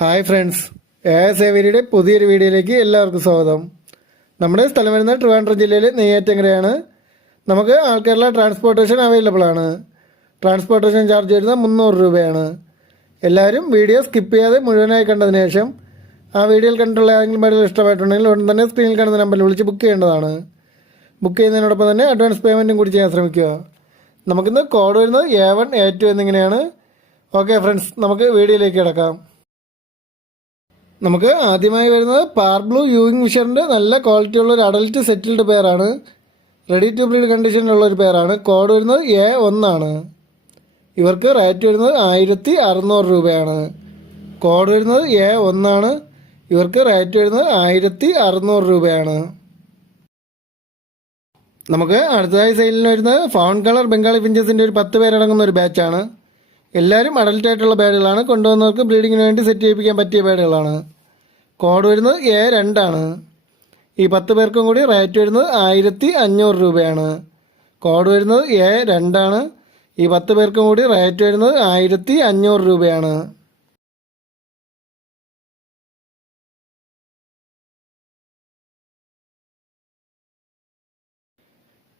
Hi friends A സേവരിയുടെ പുതിയൊരു വീഡിയോയിലേക്ക് എല്ലാവർക്കും സ്വാഗതം. നമ്മുടെ സ്ഥലം വരുന്നത് ട്രിവാൻഡ്രം ജില്ലയിലെ നെയ്യാറ്റങ്കരയാണ്. നമുക്ക് ആൾക്കാരിലെ ട്രാൻസ്പോർട്ടേഷൻ അവൈലബിൾ ആണ്. ട്രാൻസ്പോർട്ടേഷൻ ചാർജ് വരുന്നത് മുന്നൂറ് രൂപയാണ്. എല്ലാവരും വീഡിയോ സ്കിപ്പ് ചെയ്യാതെ മുഴുവനായി കണ്ടതിന് ശേഷം ആ വീഡിയോയിൽ കണ്ടിട്ടുള്ള ഏതെങ്കിലും പേരുകൾ ഇഷ്ടമായിട്ടുണ്ടെങ്കിൽ ഉടൻ തന്നെ സ്ക്രീനിൽ കാണുന്ന നമ്പറിൽ വിളിച്ച് ബുക്ക് ചെയ്യേണ്ടതാണ്. ബുക്ക് ചെയ്യുന്നതിനോടൊപ്പം തന്നെ അഡ്വാൻസ് പേയ്മെന്റും കൂടി ചെയ്യാൻ ശ്രമിക്കുക. നമുക്കിന്ന് കോഡ് വരുന്നത് എ വൺ എ ടു എന്നിങ്ങനെയാണ്. ഓക്കെ ഫ്രണ്ട്സ് നമുക്ക് വീഡിയോയിലേക്ക് കിടക്കാം. നമുക്ക് ആദ്യമായി വരുന്നത് പാർബ്ലൂ യൂയിങ് ഫിഷറിന്റെ നല്ല ക്വാളിറ്റി ഉള്ള ഒരു അഡൽറ്റ് സെറ്റിൽഡ് പെയറാണ് റെഡി ടു ബ്രീഡ് കണ്ടീഷനിലുള്ള ഒരു പെയറാണ് കോഡ് വരുന്നത് എ ഒന്നാണ് ഇവർക്ക് റേറ്റ് വരുന്നത് ആയിരത്തി അറുന്നൂറ് രൂപയാണ്. കോഡ് വരുന്നത് എ ഒന്നാണ് ഇവർക്ക് റേറ്റ് വരുന്നത് ആയിരത്തി അറുന്നൂറ് രൂപയാണ്. നമുക്ക് അടുത്തതായി സെയിലിന് വരുന്നത് ഫൗൺ കളർ ബംഗാളി ഫിഞ്ചസിന്റെ ഒരു പത്ത് പേരടങ്ങുന്ന ഒരു ബാച്ചാണ് എല്ലാവരും അഡൽട്ട് ആയിട്ടുള്ള ബേഡുകളാണ് കൊണ്ടുവന്നവർക്ക് ബ്രീഡിങ്ങിന് വേണ്ടി സെറ്റ് ചെയ്യിപ്പിക്കാൻ പറ്റിയ ബേഡുകളാണ് കോഡ് വരുന്നത് എ രണ്ടാണ് ഈ പത്ത് പേർക്കും കൂടി റേറ്റ് വരുന്നത് ആയിരത്തി അഞ്ഞൂറ് രൂപയാണ്. കോഡ് വരുന്നത് എ രണ്ടാണ് ഈ പത്ത് പേർക്കും കൂടി റേറ്റ് വരുന്നത് ആയിരത്തി അഞ്ഞൂറ് രൂപയാണ്.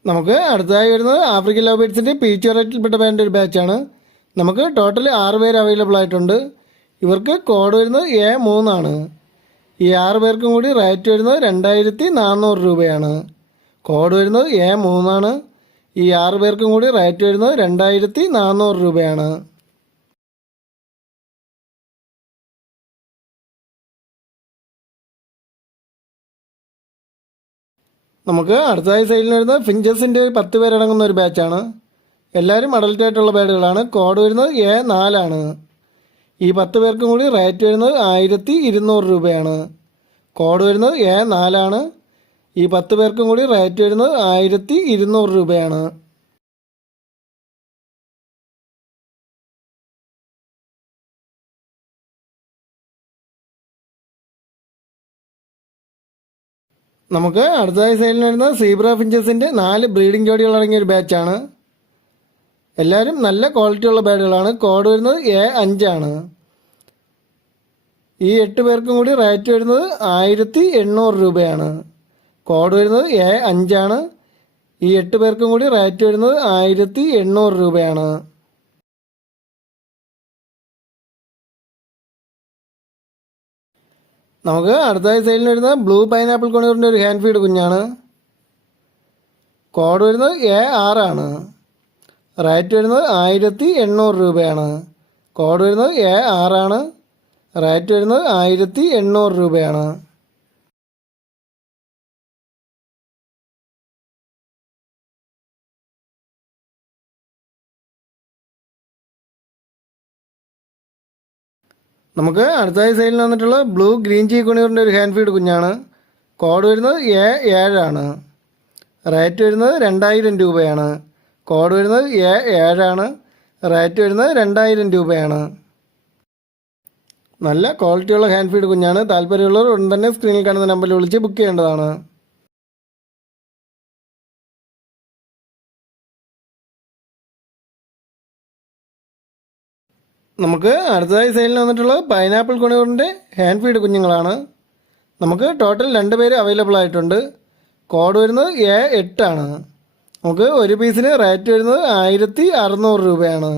നമുക്ക് അടുത്തതായി വരുന്നത് ആഫ്രിക്കൻ ലവ് ബേഡ്സിന്റെ പീച്ച് വെറൈറ്റിയിൽപ്പെട്ട ബാൻഡ് ഒരു ബാച്ചാണ് നമുക്ക് ടോട്ടൽ ആറ് പേര് അവൈലബിൾ ആയിട്ടുണ്ട്. ഇവർക്ക് കോഡ് വരുന്നത് എ മൂന്നാണ്. ഈ ആറ് പേർക്കും കൂടി റേറ്റ് വരുന്നത് രണ്ടായിരത്തി നാനൂറ് രൂപയാണ്. കോഡ് വരുന്നത് എ മൂന്നാണ്. ഈ ആറ് പേർക്കും കൂടി റേറ്റ് വരുന്നത് രണ്ടായിരത്തി നാനൂറ് രൂപയാണ്. നമുക്ക് അടുത്തതായി സൈഡിൽ വരുന്നത് ഫിഞ്ചസിന്റെ പത്ത് പേരടങ്ങുന്ന ഒരു ബാച്ചാണ് എല്ലാവരും അഡൽറ്റ് ആയിട്ടുള്ള ബേഡുകളാണ് കോഡ് വരുന്നത് എ നാലാണ്. ഈ പത്ത് പേർക്കും കൂടി റേറ്റ് വരുന്നത് ആയിരത്തി ഇരുന്നൂറ് രൂപയാണ്. കോഡ് വരുന്നത് എ നാലാണ്. ഈ പത്ത് പേർക്കും കൂടി റേറ്റ് വരുന്നത് ആയിരത്തി ഇരുന്നൂറ് രൂപയാണ്. നമുക്ക് അടുത്തതായി സൈഡിൽ വരുന്ന സീബ്ര ഫിഞ്ചസിന്റെ നാല് ബ്രീഡിംഗ് ജോഡികൾ അടങ്ങിയ ഒരു ബാച്ചാണ് എല്ലാവരും നല്ല ക്വാളിറ്റി ഉള്ള ബാഡുകളാണ് കോഡ് വരുന്നത് എ അഞ്ചാണ് ഈ എട്ട് പേർക്കും കൂടി റേറ്റ് വരുന്നത് ആയിരത്തി എണ്ണൂറ് രൂപയാണ്. കോഡ് വരുന്നത് എ അഞ്ചാണ് ഈ എട്ട് പേർക്കും കൂടി റേറ്റ് വരുന്നത് ആയിരത്തി എണ്ണൂറ് രൂപയാണ്. നമുക്ക് അടുത്തായി സൈഡിൽ വരുന്നത് ബ്ലൂ പൈനാപ്പിൾ കൊണൂറിന്റെ ഒരു ഹാൻഡ് ഫീഡ് കുഞ്ഞാണ്. കോഡ് വരുന്നത് എ ആറാണ് റേറ്റ് വരുന്നത് ആയിരത്തി എണ്ണൂറ് രൂപയാണ്. കോഡ് വരുന്നത് എ ആറാണ് റേറ്റ് വരുന്നത് ആയിരത്തി എണ്ണൂറ് രൂപയാണ്. നമുക്ക് അടുത്തായി സൈഡിൽ വന്നിട്ടുള്ള ബ്ലൂ ഗ്രീൻ ചീ കുണിയൂറിന്റെ ഒരു ഹാൻഡ് ഫീഡ് കുഞ്ഞാണ്. കോഡ് വരുന്നത് എ ഏഴാണ്. റേറ്റ് വരുന്നത് രണ്ടായിരം രൂപയാണ്. കോഡ് വരുന്നത് എ ഏഴാണ്. റേറ്റ് വരുന്നത് രണ്ടായിരം രൂപയാണ്. നല്ല ക്വാളിറ്റിയുള്ള ഹാൻഡ് ഫീഡ് കുഞ്ഞാണ്. താല്പര്യമുള്ളവർ ഉടൻ തന്നെ സ്ക്രീനിൽ കാണുന്ന നമ്പറിൽ വിളിച്ച് ബുക്ക് ചെയ്യേണ്ടതാണ്. നമുക്ക് അടുത്തതായി സെയിലിന് വന്നിട്ടുള്ളത് പൈനാപ്പിൾ കുണിയൂറിന്റെ ഹാൻഡ് ഫീഡ് കുഞ്ഞുങ്ങളാണ്. നമുക്ക് ടോട്ടൽ രണ്ട് പേര് അവൈലബിൾ ആയിട്ടുണ്ട്. കോഡ് വരുന്നത് എ എട്ടാണ്. നമുക്ക് ഒരു പീസിന് റേറ്റ് വരുന്നത് ആയിരത്തി അറുന്നൂറ് രൂപയാണ്.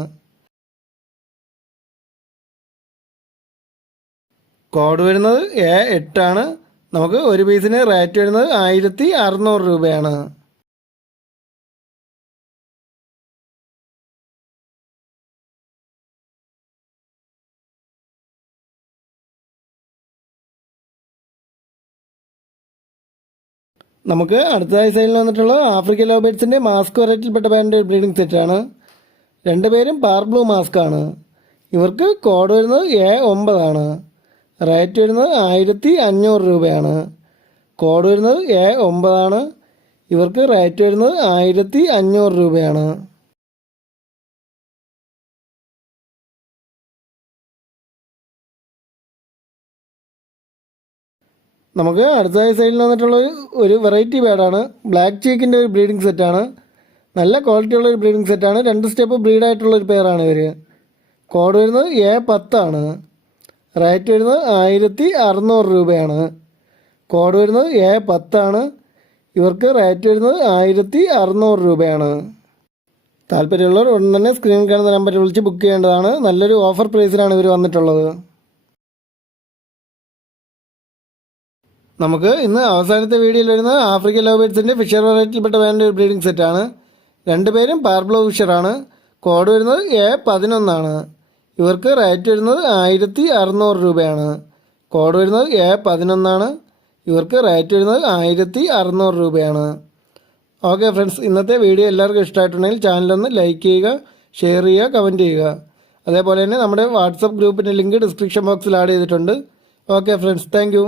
കോഡ് വരുന്നത് എ എട്ടാണ്. നമുക്ക് ഒരു പീസിന് റേറ്റ് വരുന്നത് ആയിരത്തി അറുന്നൂറ് രൂപയാണ്. നമുക്ക് അടുത്ത സൈഡിൽ വന്നിട്ടുള്ള ആഫ്രിക്കൻ ലോബേറ്റ്സിന്റെ മാസ്ക് വെറൈറ്റിയിൽപ്പെട്ട ബാൻഡ് ബ്രീഡിംഗ് സെറ്റാണ് രണ്ടുപേരും മാസ്ക് ആണ്. ഇവർക്ക് കോഡ് വരുന്നത് എ ഒമ്പതാണ് റേറ്റ് വരുന്നത് ആയിരത്തി അഞ്ഞൂറ് രൂപയാണ്. കോഡ് വരുന്നത് എ ഒമ്പതാണ് ഇവർക്ക് റേറ്റ് വരുന്നത് ആയിരത്തി അഞ്ഞൂറ് രൂപയാണ്. നമുക്ക് അടുത്തതായി സൈഡിൽ വന്നിട്ടുള്ള ഒരു ഒരു വെറൈറ്റി ബേഡാണ് ബ്ലാക്ക് ചീക്കിന്റെ ഒരു ബ്രീഡിംഗ് സെറ്റാണ് നല്ല ക്വാളിറ്റിയുള്ള ഒരു ബ്രീഡിംഗ് സെറ്റാണ് രണ്ട് സ്റ്റെപ്പ് ബ്രീഡായിട്ടുള്ള ഒരു പെയറാണ് ഇവർ കോഡ് വരുന്നത് എ പത്താണ് റേറ്റ് വരുന്നത് ആയിരത്തി അറുന്നൂറ് രൂപയാണ്. കോഡ് വരുന്നത് എ പത്താണ് ഇവർക്ക് റേറ്റ് വരുന്നത് ആയിരത്തി അറുന്നൂറ് രൂപയാണ്. താല്പര്യമുള്ളവർ ഉടൻ തന്നെ സ്ക്രീനിൽ കാണുന്ന നമ്പറിൽ വിളിച്ച് ബുക്ക് ചെയ്യേണ്ടതാണ്. നല്ലൊരു ഓഫർ പ്രൈസിലാണ് ഇവർ വന്നിട്ടുള്ളത്. നമുക്ക് ഇന്ന് അവസാനത്തെ വീഡിയോയിൽ വരുന്നത് ആഫ്രിക്കൻ ലവ് ബേഡ്സിന്റെ ഫിഷർ വെറൈറ്റിയിൽപ്പെട്ട വേണ്ട ഒരു ബ്രീഡിംഗ് സെറ്റാണ് രണ്ടുപേരും പാർബ്ലോ ഫിഷറാണ് കോഡ് വരുന്നത് എ പതിനൊന്നാണ്. ഇവർക്ക് റേറ്റ് വരുന്നത് ആയിരത്തി അറുന്നൂറ് രൂപയാണ്. കോഡ് വരുന്നത് എ പതിനൊന്നാണ്. ഇവർക്ക് റേറ്റ് വരുന്നത് ആയിരത്തി അറുന്നൂറ് രൂപയാണ്. ഓക്കെ ഫ്രണ്ട്സ് ഇന്നത്തെ വീഡിയോ എല്ലാവർക്കും ഇഷ്ടമായിട്ടുണ്ടെങ്കിൽ ചാനലൊന്ന് ലൈക്ക് ചെയ്യുക ഷെയർ ചെയ്യുക കമന്റ് ചെയ്യുക. അതേപോലെ തന്നെ നമ്മുടെ വാട്സപ്പ് ഗ്രൂപ്പിന്റെ ലിങ്ക് ഡിസ്ക്രിപ്ഷൻ ബോക്സിൽ ആഡ് ചെയ്തിട്ടുണ്ട്. Okay friends thank